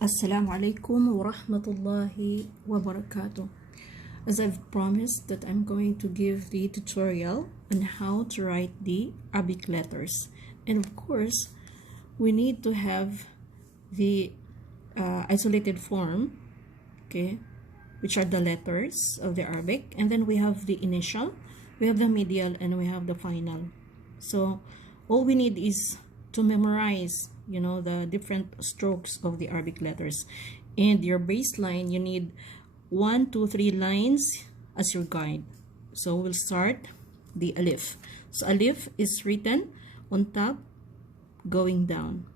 Assalamu alaikum wa rahmatullahi wa barakatuh. As I've promised that I'm going to give the tutorial on how to write the Arabic letters. And of course, we need to have the isolated form, okay, which are the letters of the Arabic. And then we have the initial, we have the medial, and we have the final. So all we need is to memorize the different strokes of the Arabic letters. And your baseline, you need 1, 2, 3 lines as your guide. So we'll start the Alif. So Alif is written on top, going down.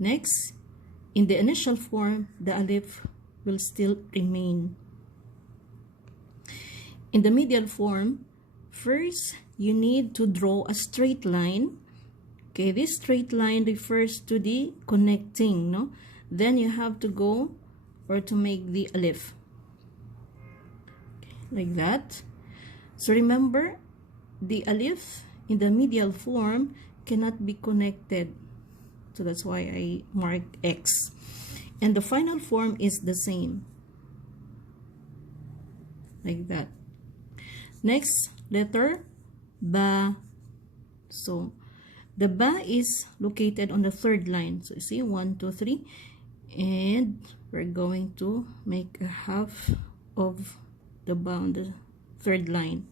Next, in the initial form, the Alif will still remain. In the medial form, first you need to draw a straight line. Okay, this straight line refers to the connecting, no? Then you have to go or to make the Alif. Okay, like that. So remember, the Alif in the medial form cannot be connected. So that's why I marked X. And the final form is the same. Like that. Next, letter Ba. So the Ba is located on the third line. So you see 1, 2, 3. And we're going to make a half of the Ba on the third line.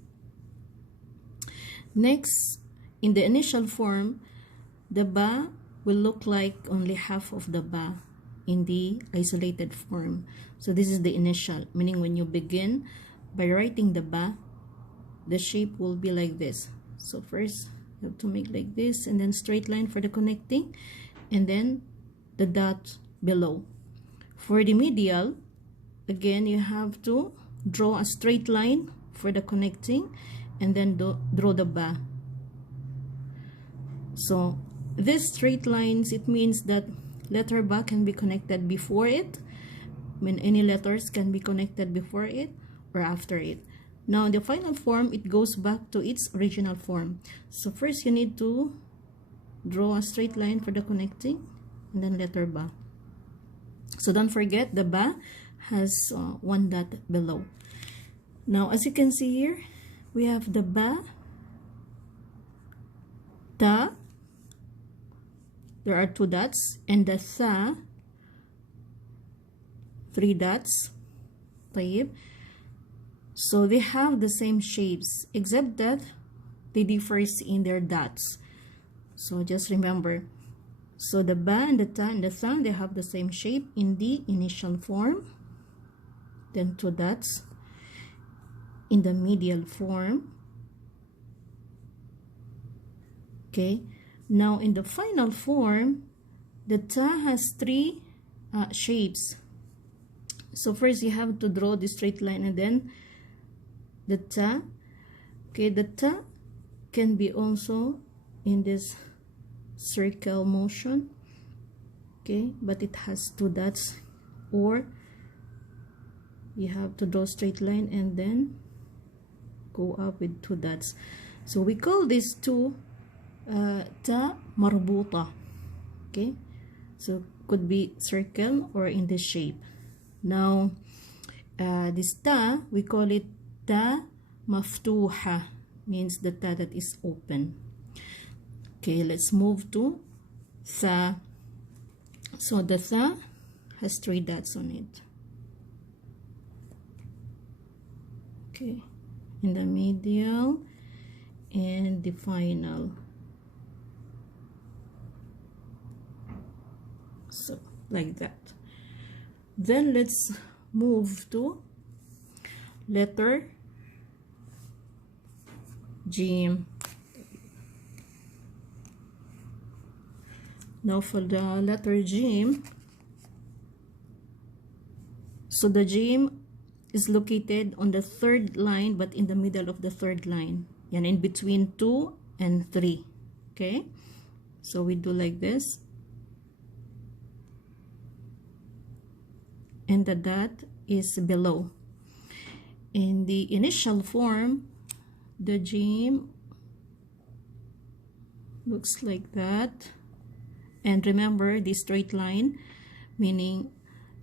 Next, in the initial form, the Ba will look like only half of the Ba in the isolated form. So this is the initial, meaning when you begin by writing the Ba, the shape will be like this. So first, you have to make like this, and then straight line for the connecting, and then the dot below. For the medial, again, you have to draw a straight line for the connecting, and then draw the Ba. So these straight lines, it means that letter Ba can be connected before it. I mean, any letters can be connected before it or after it. Now, in the final form, it goes back to its original form. So first, you need to draw a straight line for the connecting, and then letter Ba. So don't forget, the Ba has one dot below. Now, as you can see here, we have the Ba, Ta, there are 2 dots, and the Tha, 3 dots. طيب. So they have the same shapes, except that they differ in their dots. So just remember. So the Ba and the Ta and the Tha, they have the same shape in the initial form. Then 2 dots in the medial form. Okay. Now in the final form, the Ta has 3 shapes. So first you have to draw the straight line, and then the Ta. Okay, the Ta can be also in this circle motion. Okay, but it has 2 dots, or you have to draw straight line and then go up with 2 dots. So we call these 2 Ta marbuta. Okay, so could be circle or in this shape. Now this Ta, we call it Ta maftuha, means the Ta that is open. Okay, let's move to Tha. So the Tha has 3 dots on it. Okay, in the medial and the final. So like that. Then let's move to letter Jim. Now for the letter Jim, so the Jim is located on the third line, but in the middle of the third line, and in between 2 and 3. Okay, so we do like this, and the dot is below. In the initial form, the Jim looks like that. And remember the straight line, meaning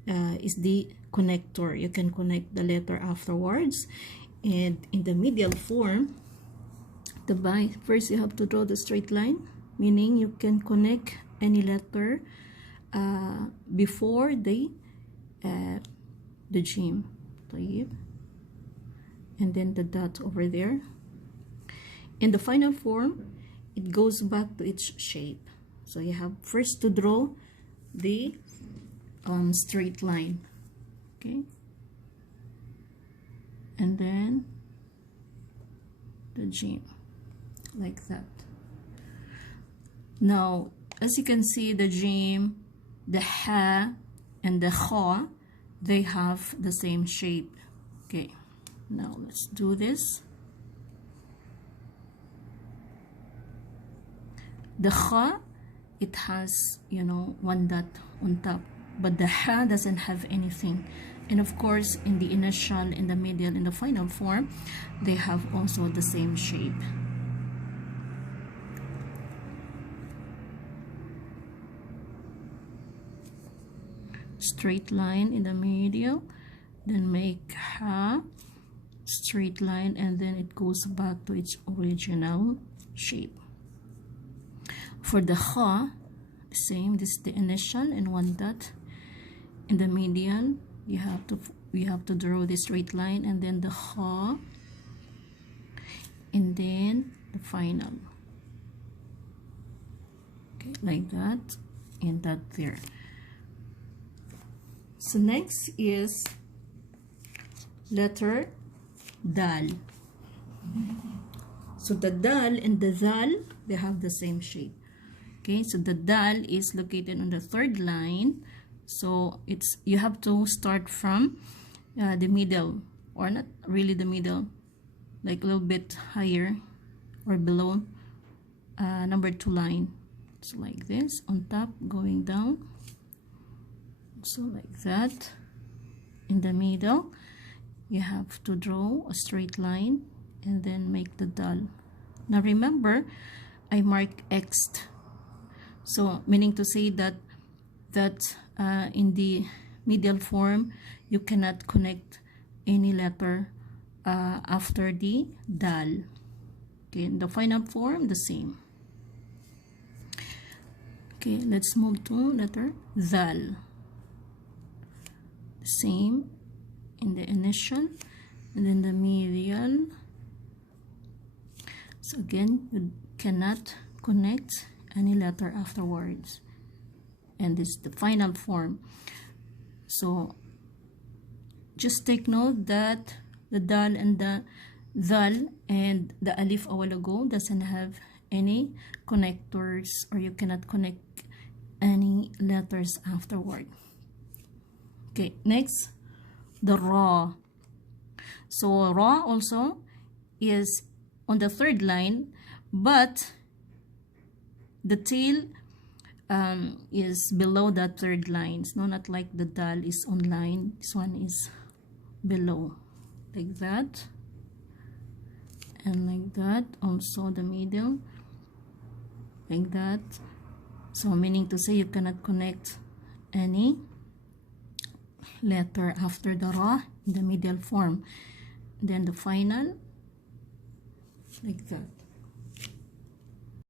is the connector. You can connect the letter afterwards. And in the medial form, first you have to draw the straight line, meaning you can connect any letter before the jim. And then the dot over there. In the final form, it goes back to its shape. So you have first to draw the straight line, okay, and then the jim, like that. Now, as you can see, the jim, the ha, and the kha, they have the same shape. Okay, now let's do this. The kha, it has, one dot on top, but the ha doesn't have anything. And of course, in the initial, in the medial, in the final form, they have also the same shape. Straight line in the medial, then make ha, straight line, and then it goes back to its original shape. For the kha, same, this is the initial and one dot. In the medial, we have to draw the straight line, and then the kha, and then the final. Okay, like that, and that there. So next is letter dal. So the dal and the dal, they have the same shape. Okay, so the dal is located on the third line. So you have to start from the middle, or not really the middle, like a little bit higher or below number 2 line. So like this, on top, going down. So like that. In the middle, you have to draw a straight line and then make the dal. Now remember, I mark X. So meaning to say that in the medial form, you cannot connect any letter after the dal. Okay, in the final form, the same. Okay, let's move to letter dal. Same in the initial and then the medial. So again, you cannot connect any letter afterwards, and this is the final form. So just take note that the dal and the dal and the alif a while ago doesn't have any connectors, or you cannot connect any letters afterward. Okay, next, the ra. So ra also is on the third line, but the tail is below that third line. It's not like the dal is on line. This one is below, like that, and like that. Also the middle, like that. So meaning to say you cannot connect any letter after the ra in the medial form. Then the final, like that.